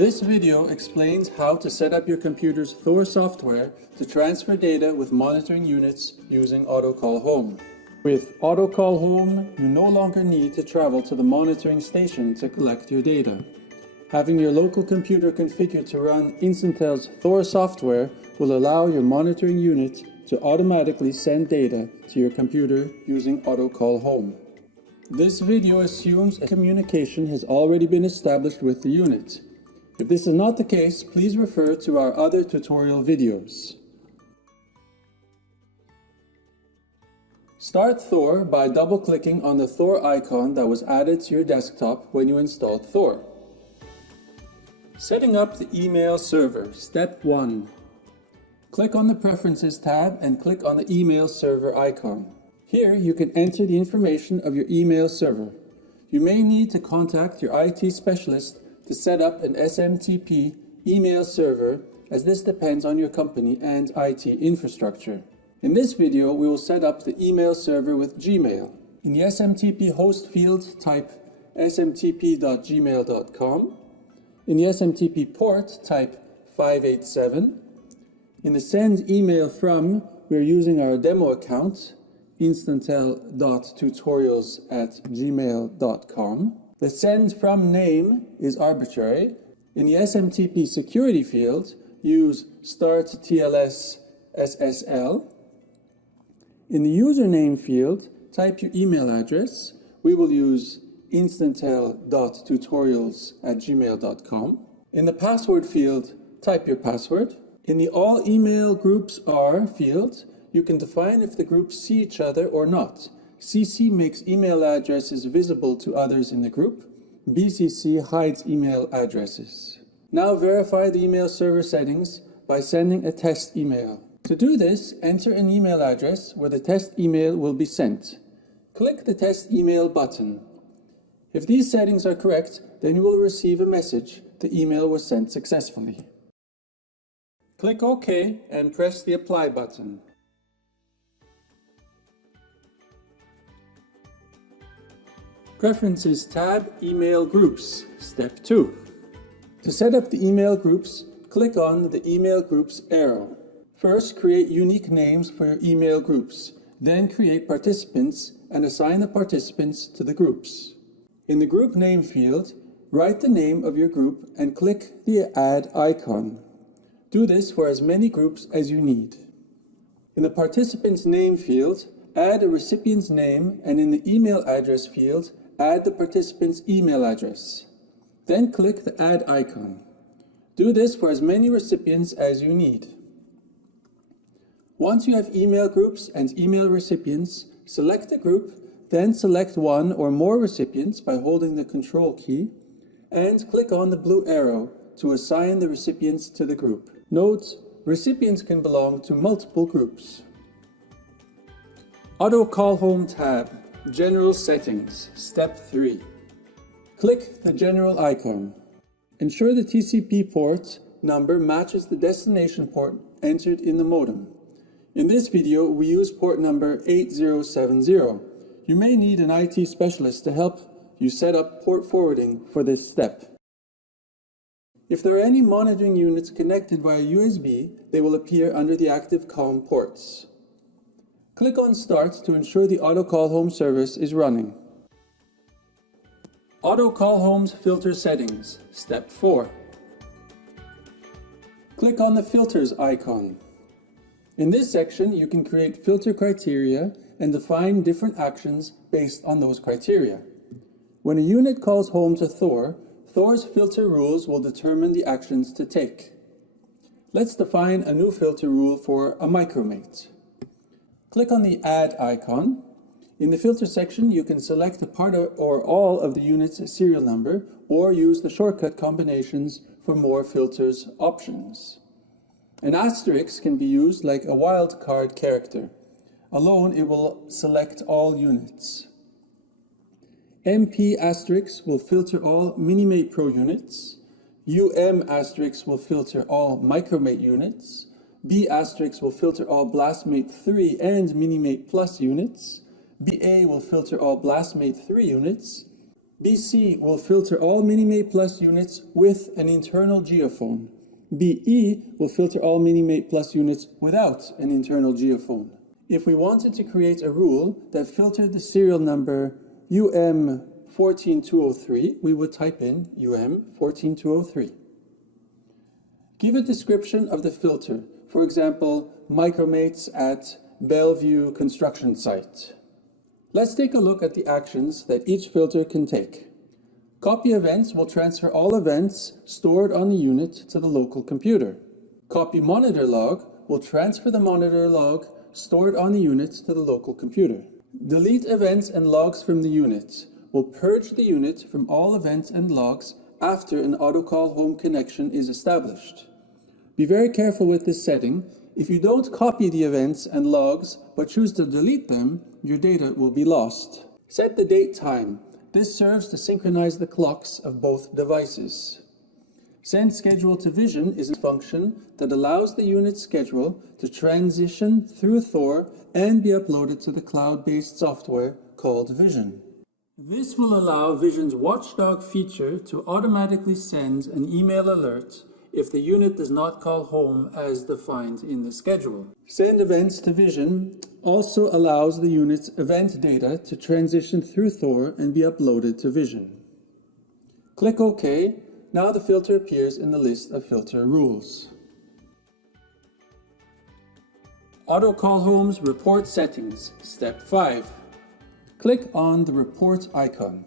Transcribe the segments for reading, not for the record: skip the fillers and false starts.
This video explains how to set up your computer's THOR software to transfer data with monitoring units using AutoCall Home. With AutoCall Home, you no longer need to travel to the monitoring station to collect your data. Having your local computer configured to run Instantel's THOR software will allow your monitoring unit to automatically send data to your computer using AutoCall Home. This video assumes a communication has already been established with the unit. If this is not the case, please refer to our other tutorial videos. Start THOR by double-clicking on the THOR icon that was added to your desktop when you installed THOR. Setting up the email server, Step 1. Click on the Preferences tab and click on the email server icon. Here you can enter the information of your email server. You may need to contact your IT specialist to set up an SMTP email server, as this depends on your company and IT infrastructure. In this video, we will set up the email server with Gmail. In the SMTP host field, type smtp.gmail.com. In the SMTP port, type 587. In the send email from, we are using our demo account, instantel.tutorials@gmail.com. The send from name is arbitrary. In the SMTP security field, use start TLS SSL. In the username field, type your email address. We will use instantel.tutorials@gmail.com. In the password field, type your password. In the all email groups are field, you can define if the groups see each other or not. CC makes email addresses visible to others in the group. BCC hides email addresses. Now verify the email server settings by sending a test email. To do this, enter an email address where the test email will be sent. Click the test email button. If these settings are correct, then you will receive a message: the email was sent successfully. Click OK and press the apply button. Preferences tab, Email Groups, Step 2. To set up the email groups, click on the Email Groups arrow. First, create unique names for your email groups. Then create participants and assign the participants to the groups. In the Group Name field, write the name of your group and click the Add icon. Do this for as many groups as you need. In the Participants Name field, add a recipient's name, and in the Email Address field, add the participant's email address. Then click the Add icon. Do this for as many recipients as you need. Once you have email groups and email recipients, select a group, then select one or more recipients by holding the Control key, and click on the blue arrow to assign the recipients to the group. Note, recipients can belong to multiple groups. AutoCall Home tab, General Settings, Step 3. Click the General icon. Ensure the TCP port number matches the destination port entered in the modem. In this video, we use port number 8070. You may need an IT specialist to help you set up port forwarding for this step. If there are any monitoring units connected via USB, they will appear under the active COM ports. Click on Start to ensure the AutoCall Home service is running. AutoCall Home's filter settings, Step 4. Click on the Filters icon. In this section, you can create filter criteria and define different actions based on those criteria. When a unit calls home to THOR, THOR's filter rules will determine the actions to take. Let's define a new filter rule for a micromate. Click on the Add icon. In the filter section, you can select a part or all of the unit's serial number or use the shortcut combinations for more filters options. An asterisk can be used like a wildcard character. Alone, it will select all units. MP asterisk will filter all Minimate Pro units. UM asterisk will filter all Micromate units. B asterisk will filter all Blastmate 3 and Minimate Plus units. BA will filter all Blastmate 3 units. BC will filter all Minimate Plus units with an internal geophone. BE will filter all Minimate Plus units without an internal geophone. If we wanted to create a rule that filtered the serial number UM14203, we would type in UM14203. Give a description of the filter, for example, micromates at Bellevue construction site. Let's take a look at the actions that each filter can take. Copy events will transfer all events stored on the unit to the local computer. Copy monitor log will transfer the monitor log stored on the unit to the local computer. Delete events and logs from the unit will purge the unit from all events and logs after an AutoCall home connection is established. Be very careful with this setting. If you don't copy the events and logs but choose to delete them, your data will be lost. Set the date time. This serves to synchronize the clocks of both devices. Send schedule to vision is a function that allows the unit schedule to transition through THOR and be uploaded to the cloud-based software called Vision. This will allow Vision's watchdog feature to automatically send an email alert if the unit does not call home as defined in the schedule. Send events to Vision also allows the unit's event data to transition through THOR and be uploaded to Vision. Click OK. Now the filter appears in the list of filter rules. AutoCall Home's report settings. Step 5. Click on the report icon.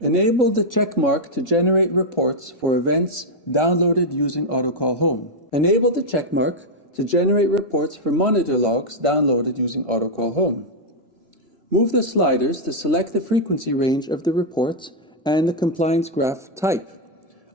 Enable the check mark to generate reports for events downloaded using AutoCall Home. Enable the check mark to generate reports for monitor logs downloaded using AutoCall Home. Move the sliders to select the frequency range of the report and the compliance graph type,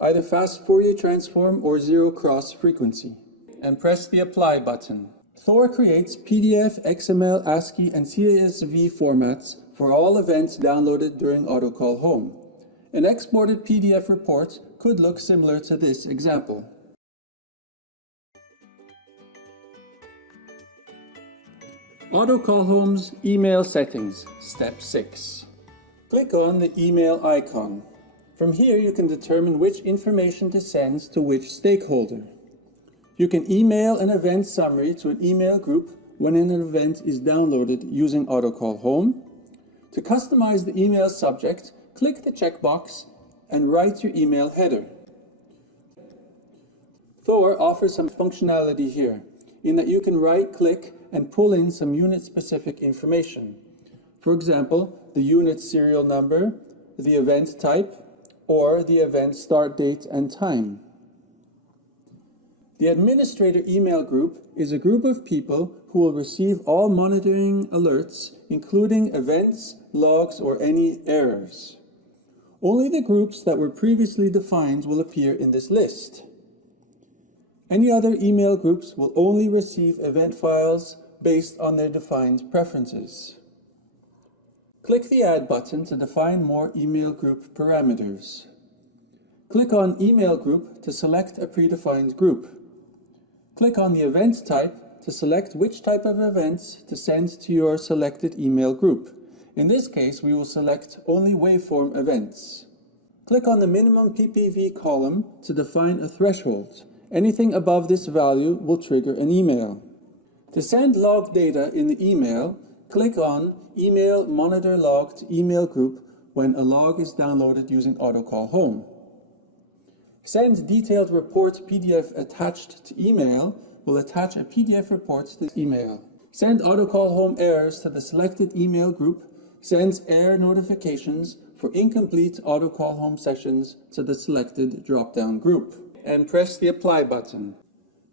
either fast Fourier transform or zero cross frequency, and press the apply button. THOR creates PDF, XML, ASCII, and CSV formats for all events downloaded during AutoCall Home. An exported PDF report could look similar to this example. AutoCall Home's email settings. Step 6. Click on the email icon. From here you can determine which information to send to which stakeholder. You can email an event summary to an email group when an event is downloaded using AutoCall Home. To customize the email subject, click the checkbox and write your email header. THOR offers some functionality here, in that you can right-click and pull in some unit-specific information. For example, the unit serial number, the event type, or the event start date and time. The administrator email group is a group of people who will receive all monitoring alerts, including events, logs, or any errors. Only the groups that were previously defined will appear in this list. Any other email groups will only receive event files based on their defined preferences. Click the Add button to define more email group parameters. Click on Email Group to select a predefined group. Click on the event type to select which type of events to send to your selected email group. In this case, we will select only waveform events. Click on the minimum PPV column to define a threshold. Anything above this value will trigger an email. To send log data in the email, click on Email Monitor Log to Email Group when a log is downloaded using AutoCall Home. Send Detailed Report PDF attached to email will attach a PDF report to the email. Send AutoCall Home errors to the selected email group. Sends error notifications for incomplete AutoCall Home sessions to the selected drop-down group. And press the Apply button.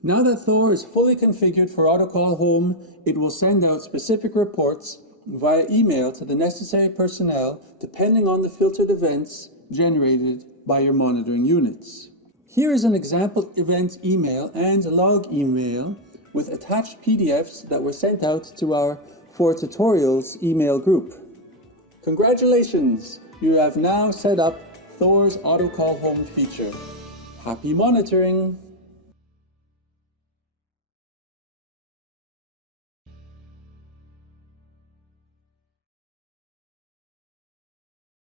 Now that THOR is fully configured for AutoCall Home, it will send out specific reports via email to the necessary personnel depending on the filtered events generated by your monitoring units. Here is an example event email and log email with attached PDFs that were sent out to our For Tutorials email group. Congratulations! You have now set up THOR's AutoCall Home feature. Happy monitoring!